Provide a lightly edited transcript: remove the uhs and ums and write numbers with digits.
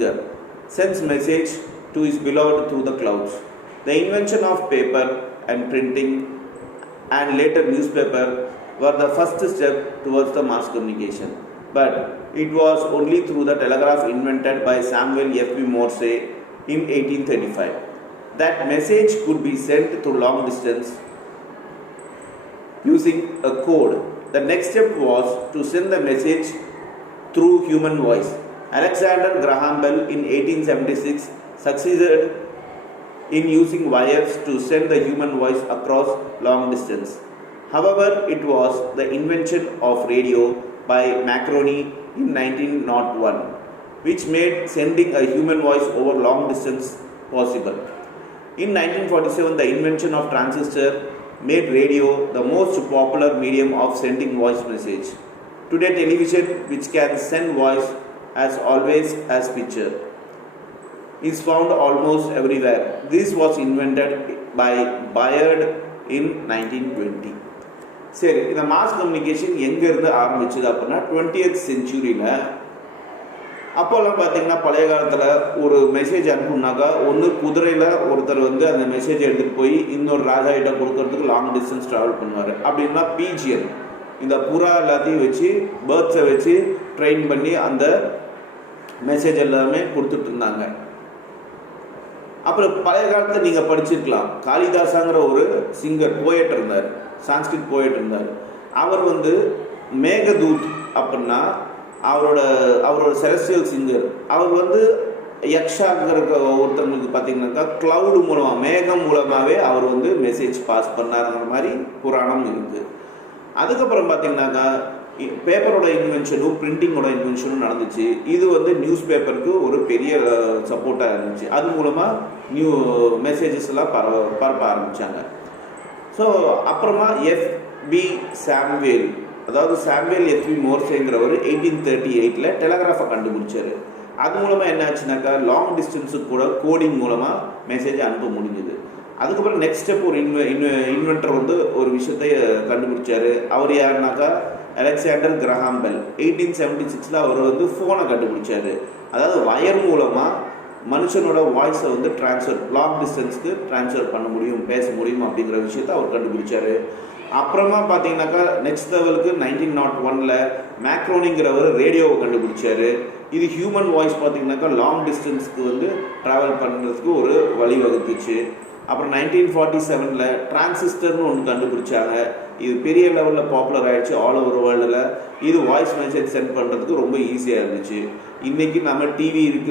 singer, sends message to his beloved through the clouds. The invention of paper and printing and later newspaper were the first step towards the mass communication. But it was only through the telegraph invented by Samuel F.B. Morse in 1835 that message could be sent through long distance using a code. The next step was to send the message through human voice. Alexander Graham Bell in 1876 succeeded in using wires to send the human voice across long distance. However, it was the invention of radio by Marconi in 1901 which made sending a human voice over long distance possible. In 1947, the invention of transistor made radio the most popular medium of sending voice message. Today, television, which can send voice as always as picture, is found almost everywhere. This was invented by Bayard in 1920. சரி, இந்த mass communication எங்கேருந்து ஆரம்பிச்சது அப்படின்னா 20th செஞ்சுரியில். அப்போல்லாம் பார்த்தீங்கன்னா பழைய காலத்தில் ஒரு மெசேஜ் அனுப்புனாக்கா ஒன்று குதிரையில் ஒருத்தர் வந்து அந்த மெசேஜ் எடுத்துகிட்டு போய் இன்னொரு ராஜா கிட்ட கொடுக்கறதுக்கு லாங் டிஸ்டன்ஸ் ட்ராவல் பண்ணுவார். அப்படின்னா பிஜிஎன், இந்த புறா எல்லாத்தையும் வச்சு பேர்ட்ஸை வச்சு ட்ரெயின் பண்ணி அந்த மெசேஜ் எல்லாமே கொடுத்துட்டு இருந்தாங்க. அப்புறம் பழைய காலத்தில் நீங்கள் படிச்சிருக்கலாம், காளிதாசாங்கிற ஒரு சிங்கர் போயட் இருந்தார், சான்ஸ்கிரிட் போயட் இருந்தார். அவர் வந்து மேகதூத் அப்படின்னா அவரோட செலஸ்டியல் சிங்கர். அவர் வந்து யக்ஷாங்கிற ஒருத்தவங்களுக்கு பார்த்தீங்கன்னாக்கா க்ளவுடு மூலமாக மேகம் மூலமாகவே அவர் வந்து மெசேஜ் பாஸ் பண்ணாருங்கிற மாதிரி புராணம் இருக்குது. அதுக்கப்புறம் பார்த்தீங்கன்னாக்கா பேப்பரோட இன்வென்ஷனும் பிரிண்டிங்கோட இன்வென்ஷனும் நடந்துச்சு. இது வந்து நியூஸ் பேப்பருக்கு ஒரு பெரிய சப்போர்ட்டாக இருந்துச்சு. அது மூலமாக மெசேஜஸ் எல்லாம் பரப்ப ஆரம்பித்தாங்க. ஸோ அப்புறமா எஃப்பி சாம்வேல், அதாவது சாம்வேல் எஃப்பி மோர்சேங்கிறவர் 1838 டெலகிராஃபை கண்டுபிடிச்சார். அது மூலமாக என்ன ஆச்சுனாக்கா லாங் டிஸ்டன்ஸுக்கு கூட கோடிங் மூலமாக மெசேஜை அனுப்ப முடிஞ்சுது. அதுக்கப்புறம் நெக்ஸ்ட் ஸ்டெப் ஒரு இன்வென்டர் வந்து ஒரு விஷயத்தை கண்டுபிடிச்சார். அவர் யாருனாக்கா அலெக்சாண்டர் கிரஹாம் பெல். 1876 அவர் வந்து ஃபோனை கண்டுபிடிச்சார். அதாவது வயர் மூலமாக மனுஷனோட வாய்ஸை வந்து லாங் டிஸ்டன்ஸ்க்கு ட்ரான்ஸ்ஃபர் பண்ண முடியும், பேச முடியும் அப்படிங்கிற விஷயத்தை அவர் கண்டுபிடிச்சார். அப்புறமா பார்த்தீங்கன்னாக்கா நெக்ஸ்ட் லெவலுக்கு 1901 மேக்ரோனிங்கிறவர் ரேடியோவை கண்டுபிடிச்சார். இது ஹியூமன் வாய்ஸ் பார்த்தீங்கன்னாக்கா லாங் டிஸ்டன்ஸ்க்கு வந்து ட்ராவல் பண்ணுறதுக்கு ஒரு வழிவகுத்துச்சு. அப்புறம் 1947 டிரான்சிஸ்டர்னு ஒன்று கண்டுபிடிச்சாங்க. இது பெரிய லெவலில் பாப்புலர் ஆகிடுச்சு ஆல் ஓவர் வேர்ல்டில். இது வாய்ஸ் மெசேஜ் சென்ட் பண்ணுறதுக்கு ரொம்ப ஈஸியாக இருந்துச்சு. இன்றைக்கி நம்ம டிவி இருக்குது,